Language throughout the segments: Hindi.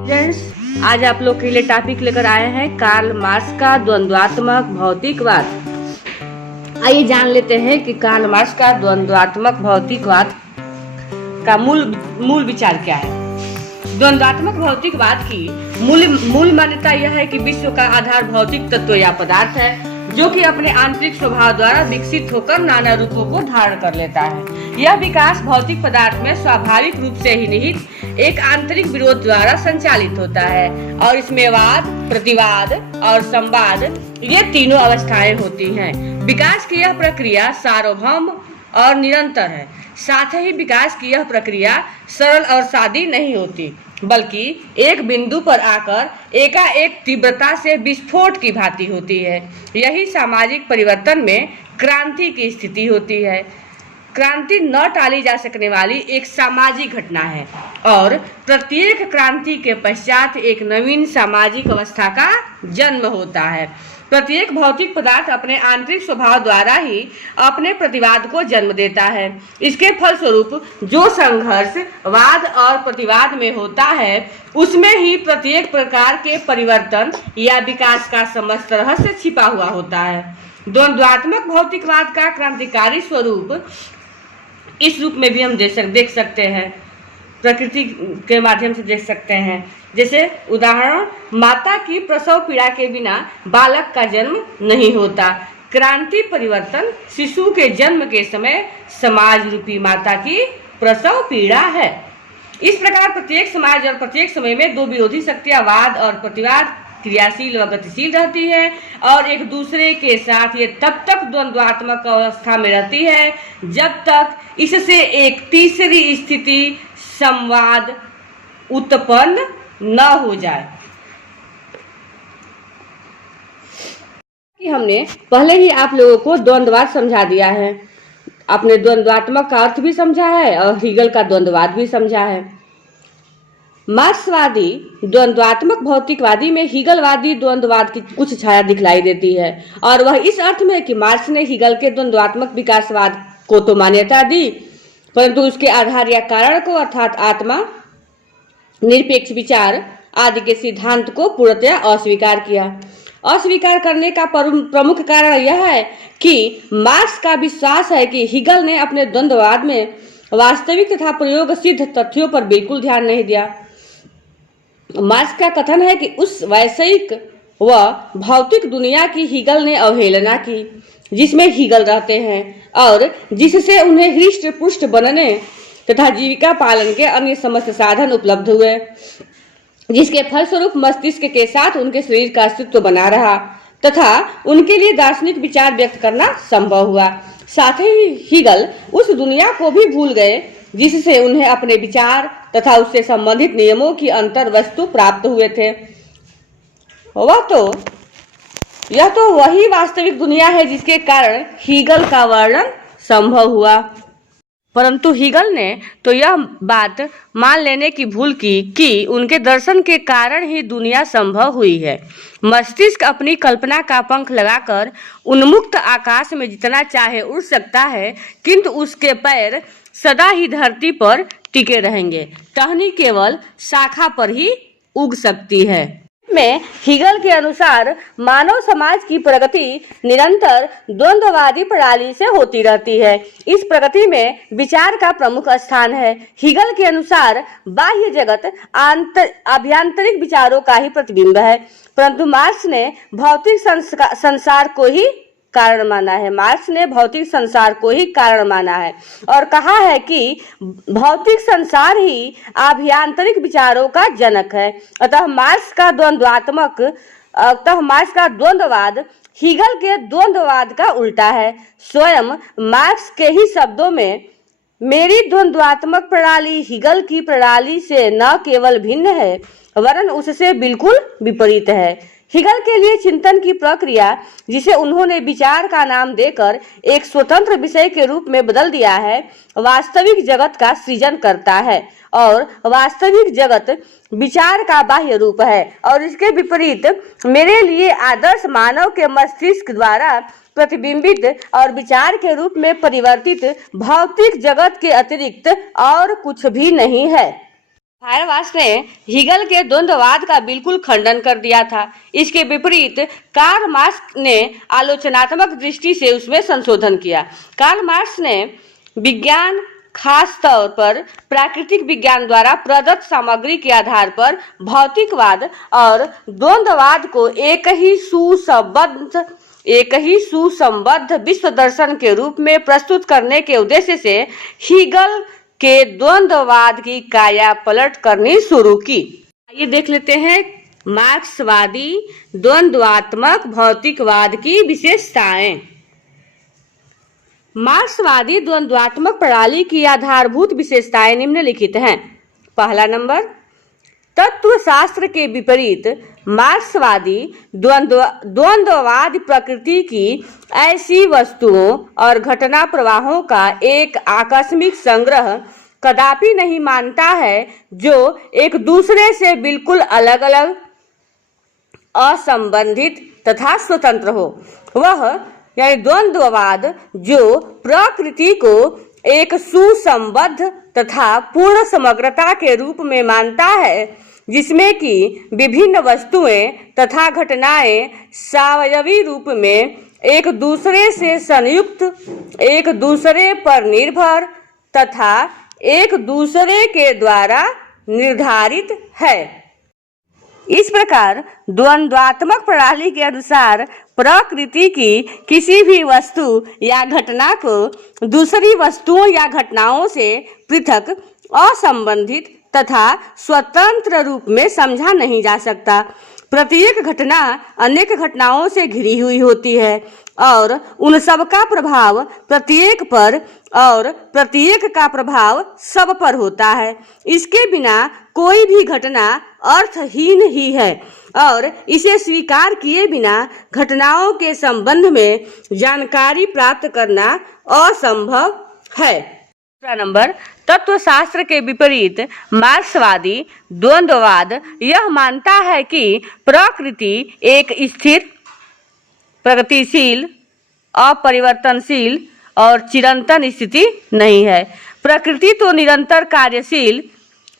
फ्रेंड्स, आज आप लोग के लिए टॉपिक लेकर आए हैं कार्ल मार्क्स का द्वंद्वात्मक भौतिकवाद। आइए जान लेते हैं कि कार्ल मार्क्स का द्वंद्वात्मक भौतिकवाद का मूल विचार क्या है। द्वंद्वात्मक भौतिकवाद की मूल मान्यता यह है कि विश्व का आधार भौतिक तत्व या पदार्थ है, जो कि अपने आंतरिक स्वभाव द्वारा विकसित होकर नाना रूपों को धारण कर लेता है। यह विकास भौतिक पदार्थ में स्वाभाविक रूप से ही निहित एक आंतरिक विरोध द्वारा संचालित होता है और इसमें वाद, प्रतिवाद और संवाद ये तीनों अवस्थाएं होती हैं। विकास की यह प्रक्रिया सार्वभौम और निरंतर है। साथ ही विकास की यह प्रक्रिया सरल और सादी नहीं होती, बल्कि एक बिंदु पर आकर एकाएक तीव्रता से विस्फोट की भांति होती है। यही सामाजिक परिवर्तन में क्रांति की स्थिति होती है। क्रांति न टाली जा सकने वाली एक सामाजिक घटना है और प्रत्येक क्रांति के पश्चात एक नवीन सामाजिक अवस्था का जन्म होता है। प्रत्येक भौतिक पदार्थ अपने आंतरिक स्वभाव द्वारा ही अपने प्रतिवाद को जन्म देता है। इसके फलस्वरूप जो संघर्ष वाद और प्रतिवाद में होता है, उसमें ही प्रत्येक प्रकार के परिवर्तन या विकास का समस्त रहस्य छिपा हुआ होता है। द्वंद्वात्मक भौतिकवाद का क्रांतिकारी स्वरूप इस रूप में भी हम देख सकते हैं, प्रकृति के माध्यम से देख सकते हैं। जैसे उदाहरण, माता की प्रसव पीड़ा के बिना बालक का जन्म नहीं होता। क्रांति परिवर्तन शिशु के जन्म के समय समाज रूपी माता की प्रसव पीड़ा है। इस प्रकार प्रत्येक समाज और प्रत्येक समय में दो विरोधी शक्तियां वाद और प्रतिवाद क्रियाशील व गतिशील रहती है और एक दूसरे के साथ ये तब तक द्वंद्वात्मक अवस्था में रहती है जब तक इससे एक तीसरी स्थिति संवाद उत्पन्न न हो जाए। कि हमने पहले ही आप लोगों को द्वंद्ववाद समझा दिया है। आपने द्वंद्वात्मक का अर्थ भी समझा है और हीगल का द्वंद्ववाद भी समझा है। मार्क्सवादी द्वंद्वात्मक भौतिकवादी में हीगलवादी द्वंद्ववाद की कुछ छाया दिखलाई देती है और वह इस अर्थ में कि मार्क्स ने हीगल के द्वंद्वात्मक विकासवाद को तो मान्यता दी, परंतु उसके आधार या कारण को अर्थात आत्मा, निरपेक्ष विचार आदि के सिद्धांत को पूर्णतया अस्वीकार किया। अस्वीकार करने का प्रमुख कारण यह है कि मार्क्स का विश्वास है कि हीगल ने अपने द्वंद्ववाद में वास्तविक तथा प्रयोग सिद्ध तथ्यों पर बिल्कुल ध्यान नहीं दिया। मार्क्स का कथन है कि उस वैश्विक व भौतिक दुनिया की हीगल ने अवहेलना की जिसमें हीगल रहते हैं और जिससे उन्हें हृष्ट पुष्ट बनने तथा जीविका पालन के अन्य समस्त साधन उपलब्ध हुए, जिसके फलस्वरूप मस्तिष्क के साथ उनके शरीर का अस्तित्व बना रहा तथा उनके लिए दार्शनिक विचार व्यक्त करना संभव हुआ। साथ ही हीगल उस दुनिया को भी भूल गए जिससे उन्हें अपने विचार तथा उससे संबंधित नियमों की अंतर वस्तु प्राप्त हुए थे। यह तो वही वास्तविक दुनिया है जिसके कारण हीगल का वर्णन संभव हुआ। परंतु हीगल ने तो यह बात मान लेने की भूल की कि उनके दर्शन के कारण ही दुनिया संभव हुई है। मस्तिष्क अपनी कल्पना का पंख लगाकर उन्मुक्त आकाश में जितना चाहे उड़ सकता है, किंतु उसके पैर सदा ही धरती पर टिके रहेंगे। टहनी केवल शाखा पर ही उग सकती है। में हीगल के अनुसार मानव समाज की प्रगति निरंतर द्वंद्ववादी प्रणाली से होती रहती है। इस प्रगति में विचार का प्रमुख स्थान है। हीगल के अनुसार बाह्य जगत आभ्यंतरिक विचारों का ही प्रतिबिंब है, परंतु मार्क्स ने भौतिक संसार को ही कारण माना है। मार्क्स ने भौतिक संसार को ही कारण माना है और कहा है कि भौतिक संसार ही आभ्यंतरिक विचारों का जनक है। अतः मार्क्स का द्वंद्ववाद हीगल के द्वंद्ववाद का उल्टा है। स्वयं मार्क्स के ही शब्दों में, मेरी द्वंद्वात्मक प्रणाली हीगल की प्रणाली से न केवल भिन्न है वरन उससे बिल्कुल विपरीत है। हीगल के लिए चिंतन की प्रक्रिया, जिसे उन्होंने विचार का नाम देकर एक स्वतंत्र विषय के रूप में बदल दिया है, वास्तविक जगत का सृजन करता है और वास्तविक जगत विचार का बाह्य रूप है और इसके विपरीत मेरे लिए आदर्श मानव के मस्तिष्क द्वारा प्रतिबिंबित और विचार के रूप में परिवर्तित भौतिक जगत के अतिरिक्त और कुछ भी नहीं है। फायरबाच ने हीगल के द्वंद्ववाद का बिल्कुल खंडन कर दिया था। इसके विपरीत कार्ल मार्क्स ने आलोचनात्मक दृष्टि से उसमें संशोधन किया। कार्ल मार्क्स ने विज्ञान, खास तौर पर प्राकृतिक विज्ञान द्वारा प्रदत्त सामग्री के आधार पर भौतिकवाद और द्वंद्ववाद को एक ही सुसंबद्ध विश्व दर्शन के रूप में प्रस्तुत करने के उद्देश्य से हीगल के द्वंद्ववाद की काया पलट करनी शुरू की। आइए देख लेते हैं मार्क्सवादी द्वंद्वात्मक भौतिकवाद की विशेषताएं। मार्क्सवादी द्वंद्वात्मक प्रणाली की आधारभूत विशेषताएं निम्नलिखित हैं। पहला नंबर, तत्वशास्त्र के विपरीत मार्क्सवादी द्वंद्ववाद प्रकृति की ऐसी वस्तुओं और घटना प्रवाहों का एक आकस्मिक संग्रह कदापि नहीं मानता है जो एक दूसरे से बिल्कुल अलग अलग, असंबंधित तथा स्वतंत्र हो। वह यानी द्वंद्ववाद जो प्रकृति को एक सुसंबद्ध तथा पूर्ण समग्रता के रूप में मानता है, जिसमें कि विभिन्न वस्तुएं तथा घटनाएं सावयवी रूप में एक दूसरे से संयुक्त, एक दूसरे पर निर्भर तथा एक दूसरे के द्वारा निर्धारित है। इस प्रकार द्वंद्वात्मक प्रणाली के अनुसार प्रकृति की किसी भी वस्तु या घटना को दूसरी वस्तुओं या घटनाओं से पृथक, असंबंधित तथा स्वतंत्र रूप में समझा नहीं जा सकता। प्रत्येक घटना अनेक घटनाओं से घिरी हुई होती है और उन सब का प्रभाव प्रत्येक पर और प्रत्येक का प्रभाव सब पर होता है। इसके बिना कोई भी घटना अर्थहीन ही है और इसे स्वीकार किए बिना घटनाओं के संबंध में जानकारी प्राप्त करना असंभव है। दूसरा नंबर, तत्वशास्त्र के विपरीत मार्क्सवादी द्वंद्ववाद यह मानता है कि प्रकृति एक स्थिर, प्रगतिशील, अपरिवर्तनशील और चिरंतन स्थिति नहीं है। प्रकृति तो निरंतर कार्यशील,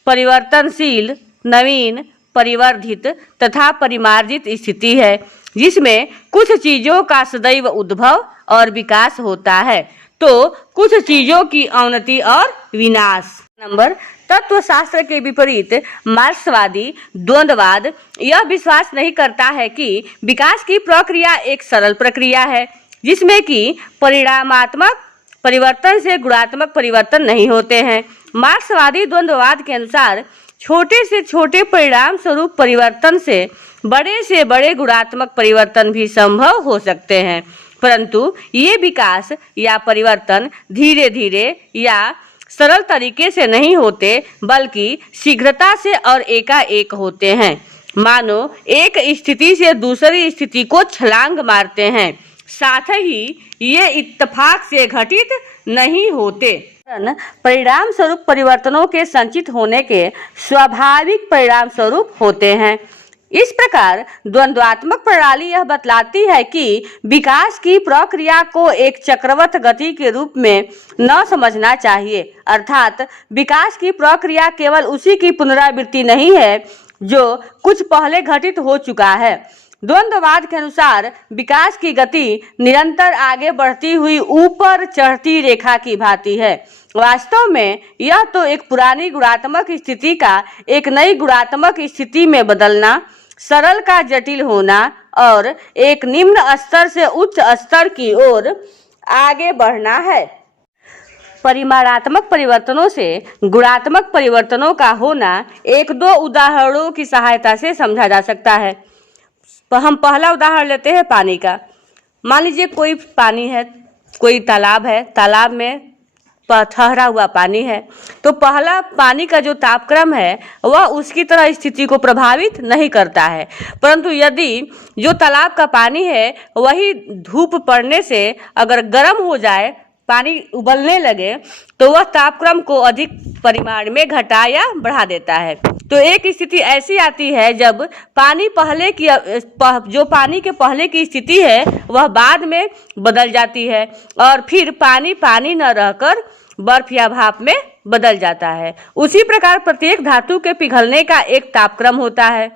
परिवर्तनशील, नवीन, परिवर्धित तथा परिमार्जित स्थिति है, जिसमें कुछ चीजों का सदैव उद्भव और विकास होता है तो कुछ चीजों की अवनति और विनाश। नंबर, तत्वशास्त्र के विपरीत मार्क्सवादी द्वंद्ववाद यह विश्वास नहीं करता है कि विकास की प्रक्रिया एक सरल प्रक्रिया है, जिसमें कि परिणामात्मक परिवर्तन से गुणात्मक परिवर्तन नहीं होते हैं। मार्क्सवादी द्वंद्ववाद के अनुसार छोटे से छोटे परिणाम स्वरूप परिवर्तन से बड़े गुणात्मक परिवर्तन भी संभव हो सकते हैं, परंतु ये विकास या परिवर्तन धीरे धीरे या सरल तरीके से नहीं होते, बल्कि शीघ्रता से और एकाएक होते हैं, मानो एक स्थिति से दूसरी स्थिति को छलांग मारते हैं। साथ ही ये इत्तेफाक से घटित नहीं होते। परिणाम स्वरूप परिवर्तनों के संचित होने के स्वाभाविक परिणाम स्वरूप होते हैं। इस प्रकार द्वंद्वात्मक प्रणाली यह बतलाती है कि विकास की प्रक्रिया को एक चक्रवत गति के रूप में न समझना चाहिए, अर्थात विकास की प्रक्रिया केवल उसी की पुनरावृत्ति नहीं है जो कुछ पहले घटित हो चुका है। द्वंद्ववाद के अनुसार विकास की गति निरंतर आगे बढ़ती हुई ऊपर चढ़ती रेखा की भांति है। वास्तव में यह तो एक पुरानी गुणात्मक स्थिति का एक नई गुणात्मक स्थिति में बदलना, सरल का जटिल होना और एक निम्न स्तर से उच्च स्तर की ओर आगे बढ़ना है। परिमाणात्मक परिवर्तनों से गुणात्मक परिवर्तनों का होना एक दो उदाहरणों की सहायता से समझा जा सकता है। हम पहला उदाहरण लेते हैं पानी का। मान लीजिए कोई पानी है, कोई तालाब है, तालाब में ठहरा हुआ पानी है, तो पहला पानी का जो तापक्रम है वह उसकी तरह स्थिति को प्रभावित नहीं करता है, परंतु यदि जो तालाब का पानी है वही धूप पड़ने से अगर गर्म हो जाए, पानी उबलने लगे, तो वह तापक्रम को अधिक परिमाण में घटा या बढ़ा देता है। तो एक स्थिति ऐसी आती है जब पानी जो पानी के पहले की स्थिति है वह बाद में बदल जाती है और फिर पानी न रहकर बर्फ या भाप में बदल जाता है। उसी प्रकार प्रत्येक धातु के पिघलने का एक तापक्रम होता है।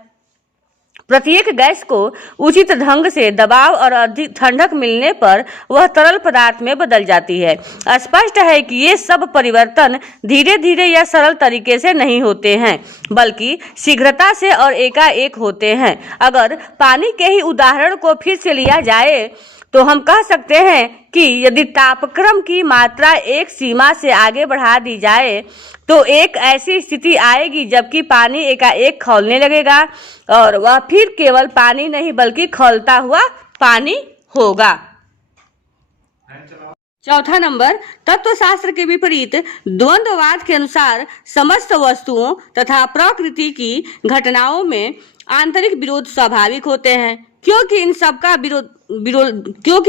प्रत्येक गैस को उचित ढंग से दबाव और अधिक ठंडक मिलने पर वह तरल पदार्थ में बदल जाती है। स्पष्ट है कि ये सब परिवर्तन धीरे धीरे या सरल तरीके से नहीं होते हैं, बल्कि शीघ्रता से और एकाएक होते हैं। अगर पानी के ही उदाहरण को फिर से लिया जाए तो हम कह सकते हैं कि यदि तापक्रम की मात्रा एक सीमा से आगे बढ़ा दी जाए तो एक ऐसी स्थिति आएगी जबकि पानी एकाएक खौलने लगेगा और वह फिर केवल पानी नहीं बल्कि खौलता हुआ पानी होगा। चौथा नंबर, तत्वशास्त्र के विपरीत द्वंद्ववाद के अनुसार समस्त वस्तुओं तथा प्रकृति की घटनाओं में आंतरिक विरोध स्वाभाविक होते हैं, क्योंकि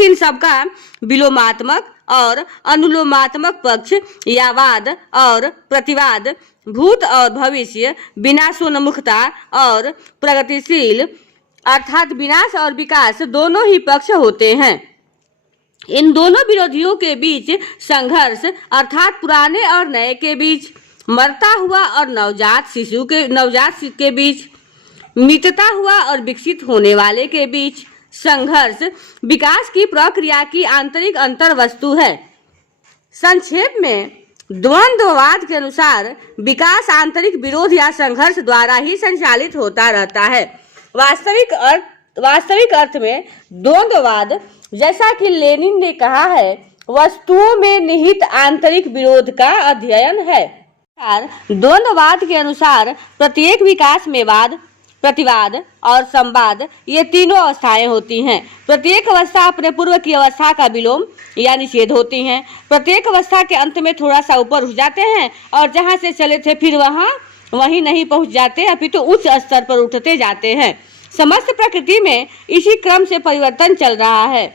इन सबका विलोमात्मक और अनुलोमात्मक पक्ष या वाद और प्रतिवाद, भूत और भविष्य, विनाशोन्मुखता और प्रगतिशील अर्थात विनाश और विकास दोनों ही पक्ष होते हैं। इन दोनों विरोधियों के बीच संघर्ष अर्थात पुराने और नए के बीच, मरता हुआ और नवजात के बीच, मिटता हुआ और विकसित होने वाले के बीच संघर्ष विकास की प्रक्रिया की आंतरिक अंतर वस्तु है। संक्षेप में द्वंद्ववाद के अनुसार विकास आंतरिक विरोध या संघर्ष द्वारा ही संचालित होता रहता है। वास्तविक अर्थ में द्वंद्ववाद, जैसा कि लेनिन ने कहा है, वस्तुओं में निहित आंतरिक विरोध का अध्ययन है। द्वंद्ववाद के अनुसार प्रत्येक विकास में वाद, प्रतिवाद और संवाद ये तीनों अवस्थाएं होती हैं। प्रत्येक अवस्था अपने पूर्व की अवस्था का विलोम या निषेध होती हैं। प्रत्येक अवस्था के अंत में थोड़ा सा ऊपर उठ जाते हैं और जहां से चले थे फिर वहीं नहीं पहुंच जाते, अपितु उच्च स्तर पर उठते जाते हैं। समस्त प्रकृति में इसी क्रम से परिवर्तन चल रहा है।